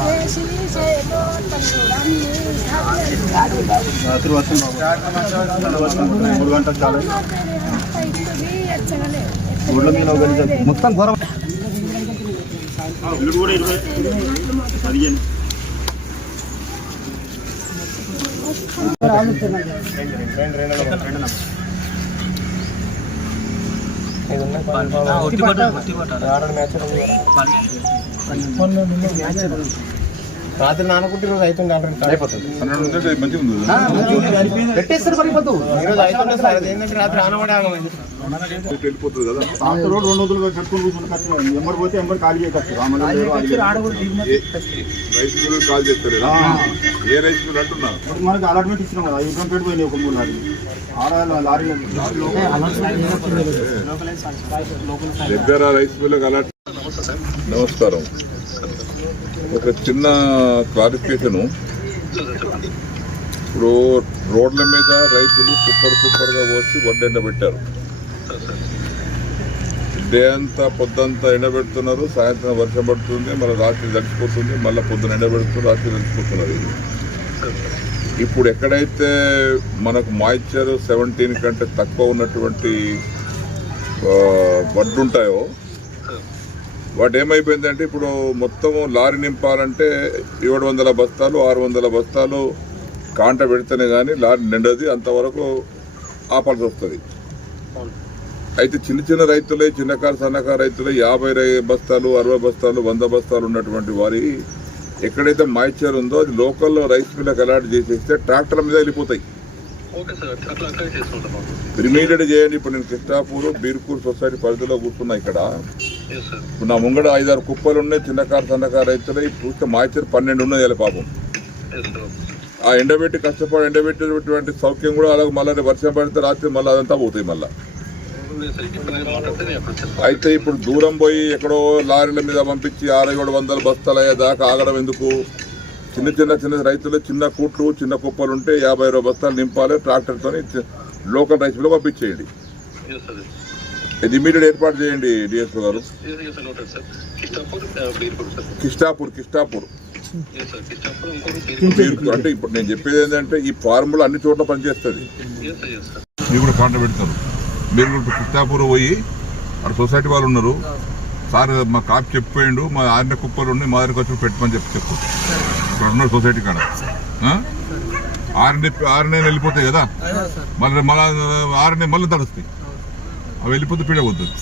చేసి చేలో తండ్రుడన్ని రాత్రి వర్షం మూడు గంటలకు చాలా ఊళ్ళో మీద మొత్తం ఘోరం కూడా ఇరవై పదిహేను రాత్రి నానుకుంటే రోజు అవుతుంది అయిపోతుంది. పెట్టేస్తారు పడిపోతు ఈరోజు సార్ అది ఏంటంటే రాత్రి ఆనవాడే ఆగమైంది వెళ్ళిపోతుంది కదా. ఆఫ్టర్ రోడ్ రెండు వందలు కట్టుకుని కూర్చుని పోతే ఖాళీ రైస్ మిల్ కాల్ చేస్తారు ఏ రైస్ మిల్ అంటున్నా ఇప్పుడు మనకి అలాట్మెంట్ ఇచ్చినాం కదా ఇబ్బంది పెట్టి పోయినాయి ఒక మూడు లారీలు. ఆడ లారీలు దగ్గర రైస్ మిల్ అలాట్ నమస్కారం. ఒక చిన్న క్లారిఫికేషను ఇప్పుడు రోడ్ల మీద రైతులు కుప్పర్ కుప్పర్గా వచ్చి వడ్డు ఎండబెట్టారు. డే అంతా పొద్దంతా ఎండబెడుతున్నారు సాయంత్రం వర్షం పడుతుంది మళ్ళీ రాత్రి తడిచిపోతుంది మళ్ళీ పొద్దున ఎండబెడుతున్నారు రాత్రి తడిచిపోతున్నారు ఇప్పుడు ఎక్కడైతే మనకు మాయిశ్చర్ సెవెంటీన్ కంటే తక్కువ ఉన్నటువంటి వడ్డుంటాయో వడ్లు ఉంటాయో వాటి ఏమైపోయిందంటే ఇప్పుడు మొత్తం లారీ నింపాలంటే ఏడు వందల బస్తాలు ఆరు వందల బస్తాలు కాంట పెడితేనే కానీ లారీ నిండది అంతవరకు ఆపాల్సి వస్తుంది. అయితే చిన్న చిన్న రైతులే చిన్నకారు సన్నకారు రైతులే యాభై బస్తాలు అరవై బస్తాలు వంద బస్తాలు ఉన్నటువంటి వారి ఎక్కడైతే మాయిశ్చర్ ఉందో అది లోకల్ రైస్ మిల్లకు అలాట్ చేసేస్తే ట్రాక్టర్ల మీద వెళ్ళిపోతాయి. ఇమీడియట్ చేయండి. ఇప్పుడు నేను కృష్ణాపూర్ బీర్పూర్ సొసైటీ పరిధిలో కూర్చున్నా ఇక్కడ. ఇప్పుడు నా ముంగడ ఐదారు కుప్పలు ఉన్నాయి చిన్నకారు సన్నకారు రైతులు పూర్తి మాయిచర్ పన్నెండు ఉన్నాయి ఇలా పాపం. ఆ ఎండబెట్టి కష్టపడి ఎండబెట్టేటువంటి సౌఖ్యం కూడా అలాగే మళ్ళీ వర్షం పడితే రాత్రి మళ్ళీ అదంతా పోతాయి మళ్ళీ. అయితే ఇప్పుడు దూరం పోయి ఎక్కడో లారీల మీద పంపించి ఆరు ఏడు వందల బస్తాలు అయ్యేదాకా ఆగడం ఎందుకు? చిన్న చిన్న చిన్న రైతులు చిన్న కూట్లు చిన్న కుప్పలు ఉంటే యాభై ఇరవై బస్తాలు నింపాలి ట్రాక్టర్తో లోకల్ రైతులు పంపించేయండి. ఇది ఇమీడియట్ ఏర్పాటు చేయండి డిఎస్ఓ గారు. కిష్టాపూర్ కిష్టాపూర్ కిష్టాపూర్ కిష్టాపూర్ మీరు అంటే ఇప్పుడు నేను చెప్పేది ఏంటంటే ఈ ఫార్ములా అన్ని చోట్ల పనిచేస్తుంది. మీరు కూడా కాంట పెడతారు. మీరు కూడా కృష్ణాపూర్ పోయి అక్కడ సొసైటీ వాళ్ళు ఉన్నారు. సార్ మా కాపు చెప్పేయండు మా ఆరిన కుప్పలు ఉన్నాయి మా దగ్గరకు వచ్చి పెట్టమని చెప్పి చెప్పు. ఇక్కడ ఉన్నారు సొసైటీ కాడ. ఆరిన ఆరిన వెళ్ళిపోతాయి కదా? మళ్ళీ మళ్ళీ ఆరిన మళ్ళీ తడుస్తాయి. అవి వెళ్ళిపోతే పీడ పోతుంది